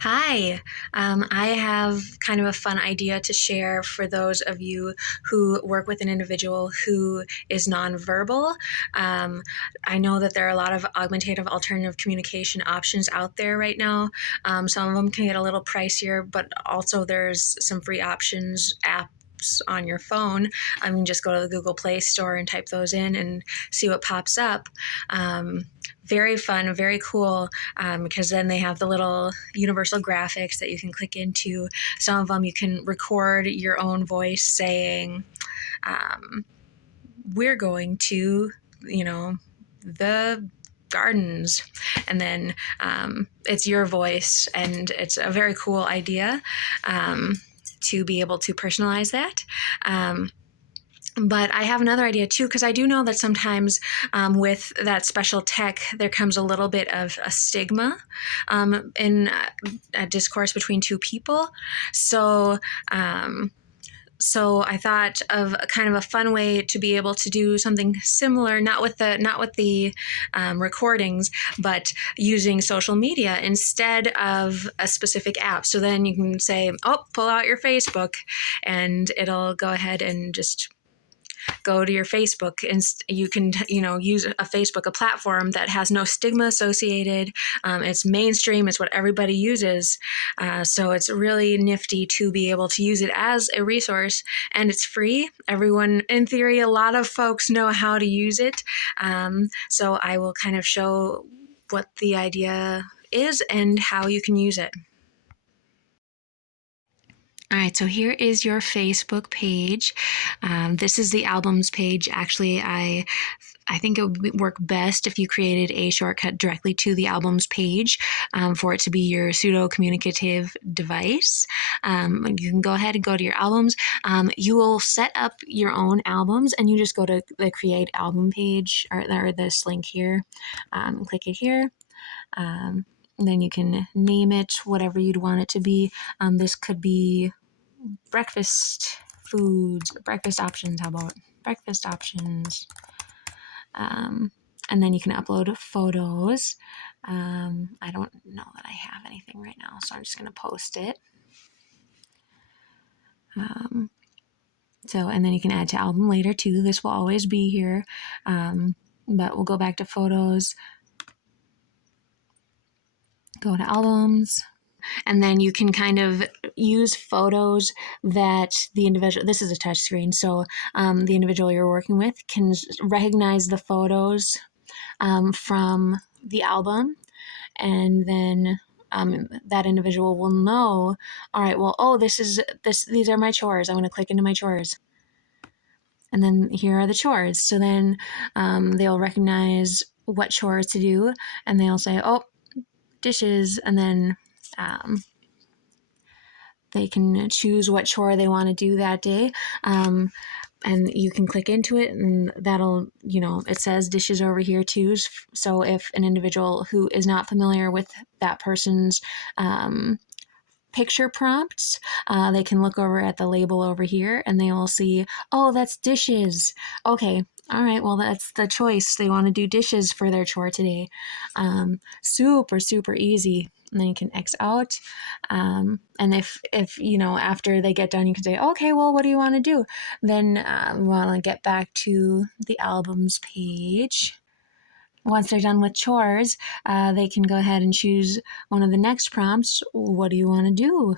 Hi, I have kind of a fun idea to share for those of you who work with an individual who is nonverbal. Um, I know that there are a lot of augmentative alternative communication options out there right now. Some of them can get a little pricier, but also there's some free options, apps on your phone. I mean, just go to the Google Play Store and type those in and see what pops up. Very fun, very cool, because then they have the little universal graphics that you can click into. Some of them you can record your own voice saying, um, we're going to, the gardens. And then it's your voice, and it's a very cool idea to be able to personalize that. But I have another idea too, because I do know that sometimes with that special tech, there comes a little bit of a stigma in a discourse between two people. So, so I thought of kind of a fun way to be able to do something similar, not with the recordings, but using social media instead of a specific app. So then you can say, "Oh, pull out your Facebook," and it'll go ahead and just go to your Facebook, and you can use a Facebook, a platform that has no stigma associated. It's mainstream. It's what everybody uses. So it's really nifty to be able to use it as a resource, and it's free. Everyone, in theory, a lot of folks know how to use it. So I will kind of show what the idea is and how you can use it. All right, so here is your Facebook page. This is the albums page. Actually, I think it would work best if you created a shortcut directly to the albums page for it to be your pseudo communicative device. You can go ahead and go to your albums. You will set up your own albums, and you just go to the create album page or this link here. Click it here. Then you can name it whatever you'd want it to be. This could be breakfast foods, breakfast options. How about breakfast options? And then you can upload photos. I don't know that I have anything right now, so I'm just going to post it. And then you can add to album later too. This will always be here, but we'll go back to photos, go to albums, and then you can kind of use photos that the individual, this is a touch screen, so the individual you're working with can recognize the photos from the album, and then that individual will know, all right, well, oh, these are my chores. I'm going to click into my chores. And then here are the chores. So then they'll recognize what chores to do, and they'll say, oh, dishes, and then they can choose what chore they want to do that day. And you can click into it, and that'll, it says dishes over here too. So if an individual who is not familiar with that person's picture prompts, they can look over at the label over here, and they will see, oh, that's dishes. Okay. All right, well, that's the choice. They want to do dishes for their chore today. Super, super easy. And then you can X out. And if after they get done, you can say, okay, well, what do you want to do? Then we want to get back to the albums page. Once they're done with chores, they can go ahead and choose one of the next prompts. What do you want to do?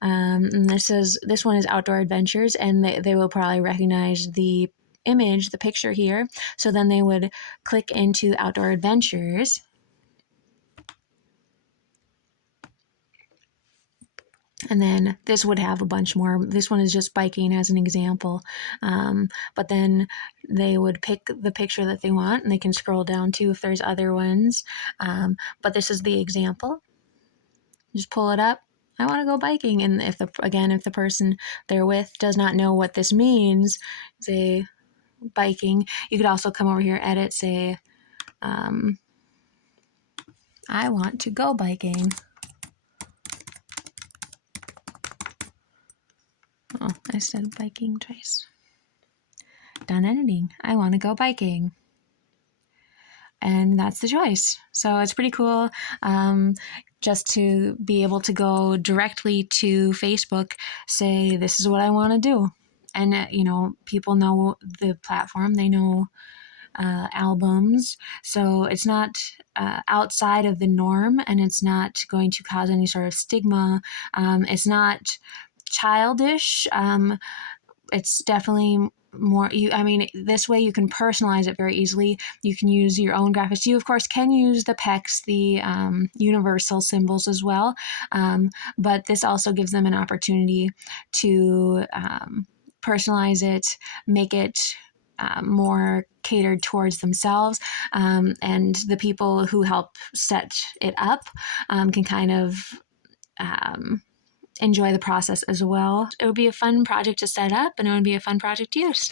And this one is outdoor adventures, and they will probably recognize the image, the picture here. So then they would click into outdoor adventures. And then this would have a bunch more. This one is just biking as an example. But then they would pick the picture that they want, and they can scroll down too if there's other ones. But this is the example. Just pull it up. I want to go biking. And if the person they're with does not know what this means, say biking, you could also come over here, edit, say, I want to go biking. Oh, I said biking twice. Done editing. I want to go biking. And that's the choice. So it's pretty cool. just to be able to go directly to Facebook, say, this is what I want to do. And, people know the platform, they know albums. So it's not outside of the norm, and it's not going to cause any sort of stigma. It's not childish. It's definitely more this way you can personalize it very easily. You can use your own graphics. You of course can use the PECs, the universal symbols as well, but this also gives them an opportunity to personalize it, make it more catered towards themselves, and the people who help set it up can kind of enjoy the process as well. It would be a fun project to set up, and it would be a fun project to use.